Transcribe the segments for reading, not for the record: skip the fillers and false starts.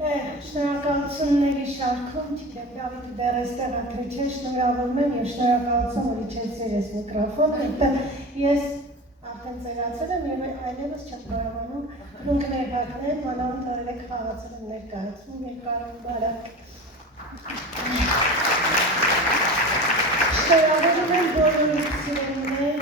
Շնորհակալությունների շարքում, չգիտեմ, Դավիթը դեռ էստեղ ակրի չէ, շնորհավորում եմ և շնորհակալություն, որ իջեց ես միկրոֆոն, ես արդեն ծերացել եմ և այլևս չեմ կարողանում կրունկներ հագնել, մանավանդ արևեք խաղացել եմ ներկայացում, երկարում բարակ։ Շնորհավորում եմ բոլորի սիրելիներ,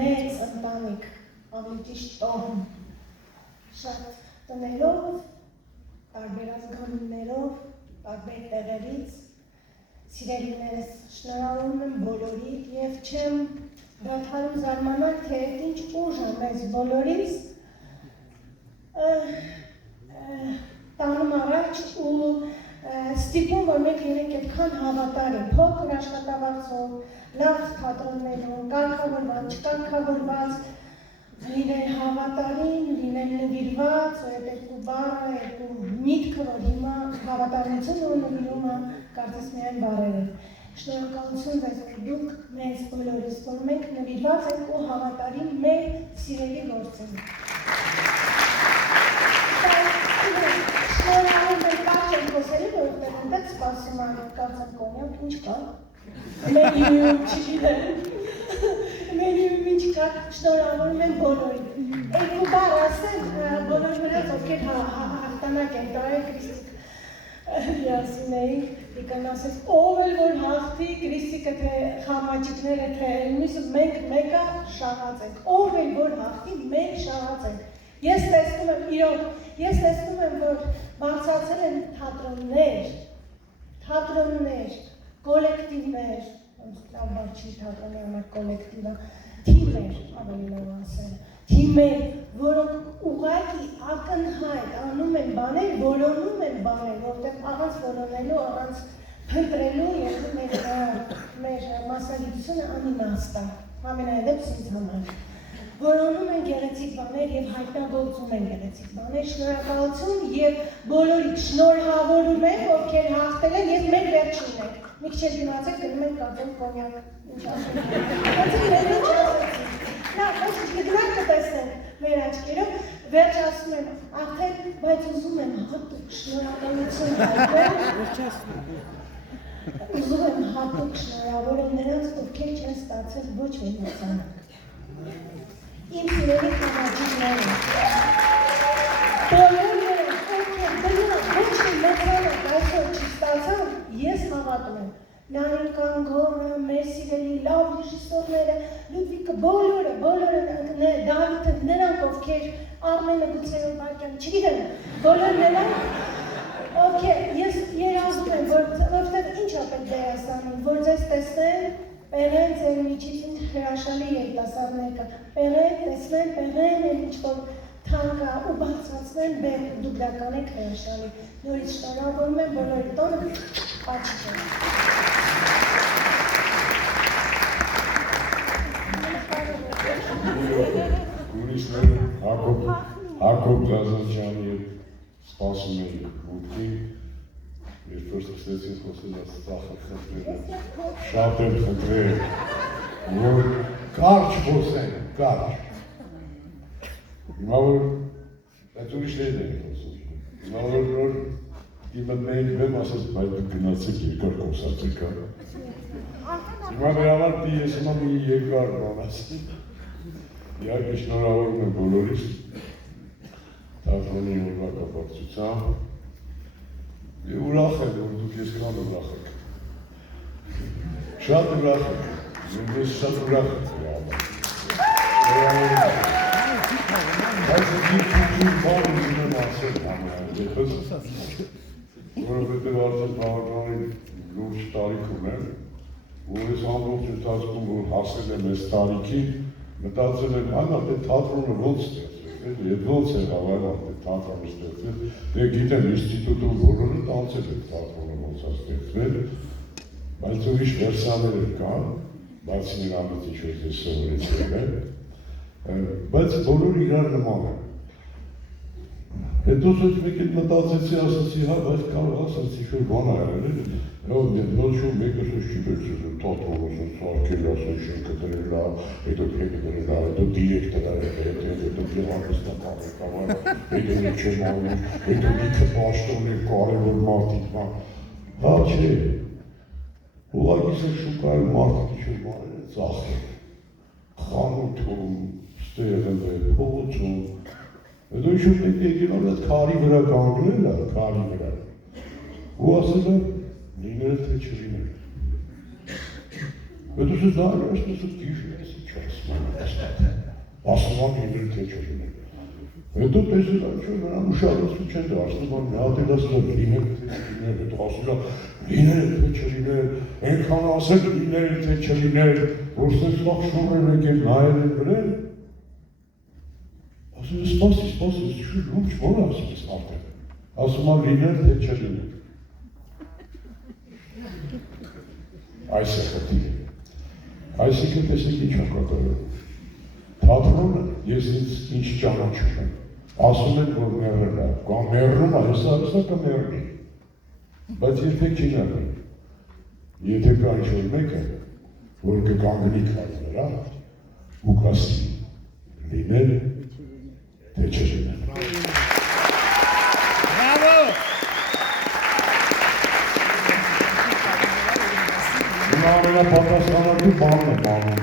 մեծ ընտանիք, ավելի ճիշտ տոհմ, շատ տներով, տարբեր ազգանուններով, տարբեր տեղերից, սիրելիներս շնորհավորում եմ բոլորիդ և չեմ դադարում զարմանալ, թե ինչ ուժ է մեզ բոլորիս տանում առաջ ու ստիպում, որ մենք լինենք այդքան հավատարիմ, փոքր աշխատավարձով, լավ թատրոններում, կարգավորված, չկարգավորված, լինել հավատարիմ, լինել նվիրված, այդ երկու բառը, երկու միտքը, որ հիմա հավատարմությունը ու նվիրումը կարծես միայն բառեր են։ Շնորհակալություն ձեզ, որ դուք մեզ բոլորիս, որ մենք նվիրված ենք ու հավատարիմ մեր սիրելի գործին։ Շնորհակալություն եմ կարճ եմ խոսելի, որովհետև այնտեղ սպասում եմ, կարծեմ կոնյակ, ինչ կա։ Մենյուում չգիտեմ։ Մենյուում ինչ կա, շնորհավորում եմ բոլորին։ Երկու բառ ասեմ, բոլոր նրանց, ովքեր հաղթանակ են տարել Քրիստիկ Յասինեին, իկան ասեց, ով էլ որ հաղթի Քրիստիկը թե խամաճիկները թե մյուսը մենք մեկը շահած ենք, ով էլ որ հաղթի մենք շահած ենք։ Ես տեսնում եմ իրոք, ես տեսնում եմ, որ բարձրացել են թատրոններ, կոլեկտիվներ, լավ բառ չի թատրոնի համար կոլեկտիվը, թիմեր, ավելի լավ ասել, թիմեր, որոնք ուղղակի ակնհայտ անում են բաներ, որոնում են բաներ, որտեղ առանց որոնելու, առանց փնտրելու և մեր մասնագիտությունը անիմաստ է, ամենայդեպս ինձ համար։ Որոնում են գեղեցիկ բաներ և հայտնագործում են գեղեցիկ բաներ, շնորհակալություն և բոլորիդ շնորհավորում եմ, ովքեր հաղթել են, և մենք վերջինն ենք։ Մի քիչ դիմացեք, գնում ենք կարծեմ կոնյակ, ինչ ասում։ Նա, ոչ գնանք կտեսնենք մեր աչքերով, վերջ ասում եմ, արդեն, բայց ուզում եմ հատուկ շնորհակալություն հայտնել, ուզում եմ հատուկ շնորհավորել նրանց, ովքեր չեն ստացել ոչ մի մրցանակ։ Իմ սիրելի խմաճիկները, բոլորները, ովքեր բնավ ոչ մի մրցանակ այսօր չստացան, ես հավատում եմ։ Նարին Կանգորը, մեր սիրելի լավ ռեժիսորները, Լյուդվիկը, բոլորը, Դավիթը, նրանք, ովքեր Արմենը գուցե Վարդյան, չգիտեմ, բոլոր նրանք, ովքեր ես երազում եմ, որովհետև ինչ է պետք դերասանին, որ ձեզ տեսնեն, պեղեն ձեր միջից ինչ հրաշալի երիտասարդներ կա, պեղեն, տեսնեն, պեղեն էլ ինչ-որ թանկա ու բարձրացնեն բեր դուք դա կանեք հրաշալի։ Նորից շնորհավորում եմ բոլորի տոնը, աչիկ եմ։ Ուրիշները Հակոբ Գազանջյանի հետ սպասում էի մուտքի, երբ որ սկսեցին խոսել աստղախը խնդրել, շատ եմ խնդրել, որ կարճ խոսեն, կարճ։ Հիմա որ այդ ուրիշներն են խոսում, հիմա որ իմընմեին վեմ ասած, բայց դուք գնացեք երկար խոսացեք, հիմա մեր համար ես հիմա մի երկար բան ասեմ, իհարկե շնորհավորում եմ բոլորիս, թատրոնի օրվա կապակցությամբ, և ուրախ եմ, որ դուք եսքան ուրախ եք, շատ ուրախ եք, ես շատ ուրախ եք Բայց դիպուկին բան ուզում ասել ամենայդեպս, որովհետև արդեն բավականին լուրջ տարիք ունեմ, որ ես ամբողջ ընթացքում, որ հասել եմ այս տարիքի, մտածել եմ, այնա թե թատրոնը ոնց ստեղծվեց, և ոնց է հավանալ թե թատրոնը ստեղծվեց, դե գիտեմ ինստիտուտում բոլորը տանցել են թատրոնը ոնց է ստեղծվել, բայց ուրիշ վերսաներ կան, բացի նրանից ինչ-որ ես սովորեցել եմ, բայց բոլորը իրար նման են։ Հետո սոց մեկ էլ մտածեցի, ասացի, հա, բայց կարող ասացի, որ բան արել, նոր շուն մեկը սոց չի բերցել, թատրոնը սարքել, ասել, շենքը դրել, հետո փեքը դրել, հետո դիրեկտորը, հետո գեղարվեստական ղեկավարը, հետո ինչ չեմ անում, հետո լիքը պաշտոններ, կարևոր մարդիկ, հա, չէ, ուղղակի սա շուկայում մարդիկ չեմ արել, ծախել, խանութում, ստեղել է, փողոցում, հետո ինչ-որ մեկ եկել այդ քարի վրա կանգնել է, քարի վրա, ու ասել է, լինել թե չլինել։ Հետո սա զարը ասում գիշեր էսի չասում, ասում ան լինել թե չլինել։ Հետո տեսել այն չէ, նրան ուշադրություն չեն դարձնում, մի հատ էլ ասել լինել թե չլինել, հետո ասել լինել թե չլինել, այնքան ասել լինել թե չլինել, որ սենց վաղ շուռ են եկել նայել են գրել, ասում է սպասի, շուր լուրջ որ ասում ես արդեն, ասում ան լինել թե չլինել։ Այս է խտի, այսինքն տեսեք ինչ հակակարում, թատրոնը ես ինչ ճանաչում եմ, ասում են, որ մեղրն է, կամ մեղրում է, հեսա կմեղրնի, բայց երբեք չի մեղրնի, եթե կա ինչ-որ մեկը, որ կկանգնի քարի վրա, ու կասի լինել, թե չլինել։ Ամենապատասխանատու բանն է բանում։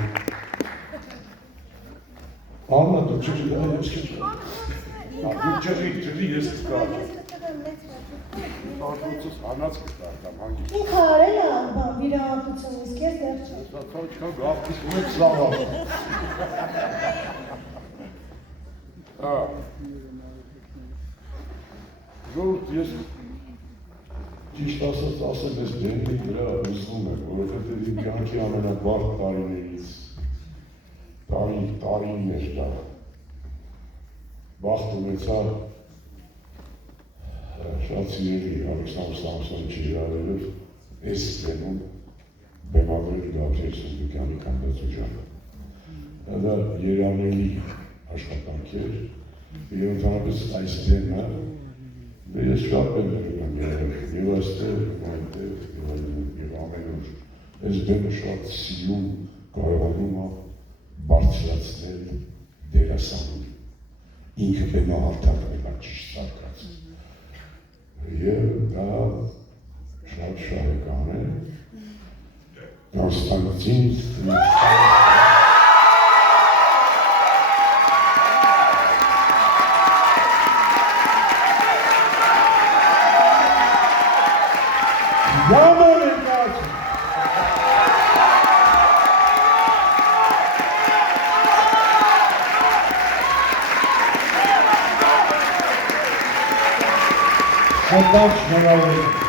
Աննա դու չգի դա ես չգի։ Դու չգի ես կա։ Արտուցս հանած կտարկամ հանգի։ Ինքը արել է վիրահատություն, իսկ ես դեռ չեմ։ Դա թոչքա գաղթում եք սաղա։ Ժողովուրդ ես ճիշտ ասել ես դեմի վրա հուսվում եմ, որովհետև իմ կյանքի ամենաբարդ տարիներից տարին էր դա։ Բախտ ունեցա շատ սիրելի Ալեքսանդր Սամսոնիչի իրարելով այս բեմում բեմադրել Գաբրիել Սունդուկյանի կամբեցուջանը։ Դա երանելի աշխատանք էր, եւ ընդհանրապես այս բեմը ես շատ բեմ եմ եղել, եւ այստեղ, եւ ամեն օր, այս բեմը շատ սիրում կարողանում է բարձրացնել դերասանին, ինքը բեմը հարթակվել է ճիշտ սարքած, եւ դա շատ շահեկան է, Կոնստանտին Շատ շնորհավոր եմ։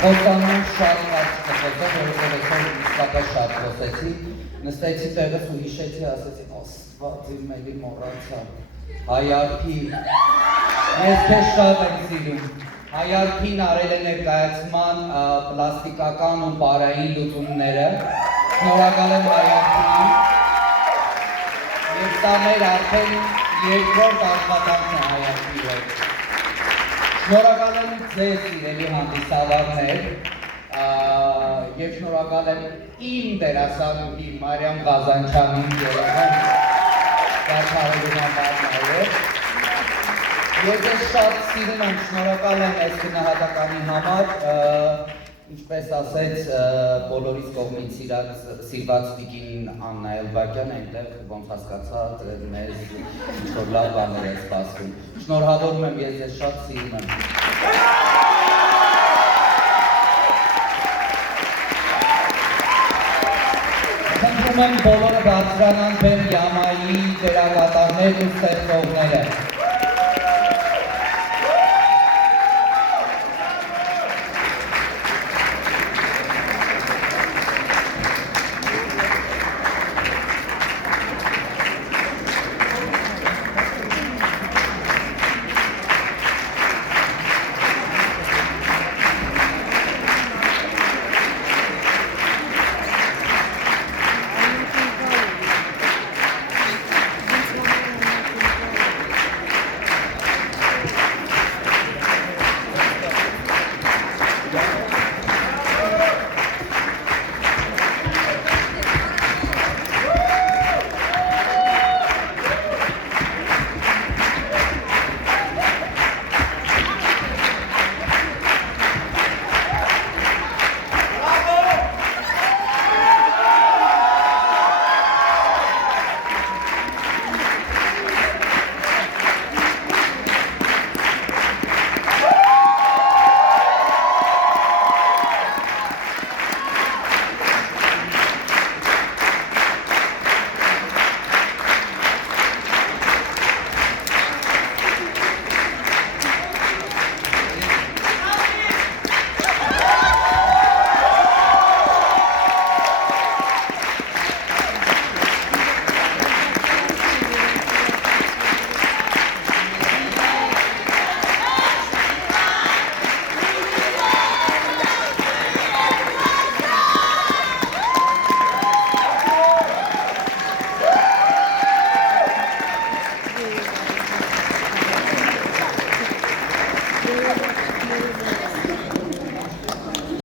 Խոստանում շատ կարծ կխոսով, որովհետև այսօր իսկապես շատ խոսեցի, նստեցի տեղս ու հիշեցի, ասեցի, աստված իմ էլի մոռացա, Հայարքի, ես քեզ շատ եմ սիրում, Հայարքին արել է ներկայացման պլաստիկական ու բարային լուծումները, շնորհակալ եմ Հայարքին, եւ սա մեր արդեն երկրորդ աշխատանքն է Հայարքի հետ։ Շնորհակալ եմ ձեզ սիրելի հանդիսավարներ եւ շնորհակալ եմ իմ դերասանուհի Մարիամ Ղազանչյանին երեխան դարձարելու համար նաեւ։ Ես ձեզ շատ սիրում եմ, շնորհակալ եմ այս գնահատականի համար, ինչպես ասեց բոլորիս կողմից սիրված տիկին Աննա Էլբակյան, այնտեղ ոնց հասկացա մեզ ինչ-որ լավ բաներ է սպասվում։ Շնորհավորում եմ, ես ձեզ շատ սիրում եմ։ Խնդրում եմ բոլորը բարձրանան բեմ յամայի դերակատարներ ու ստեղծողները։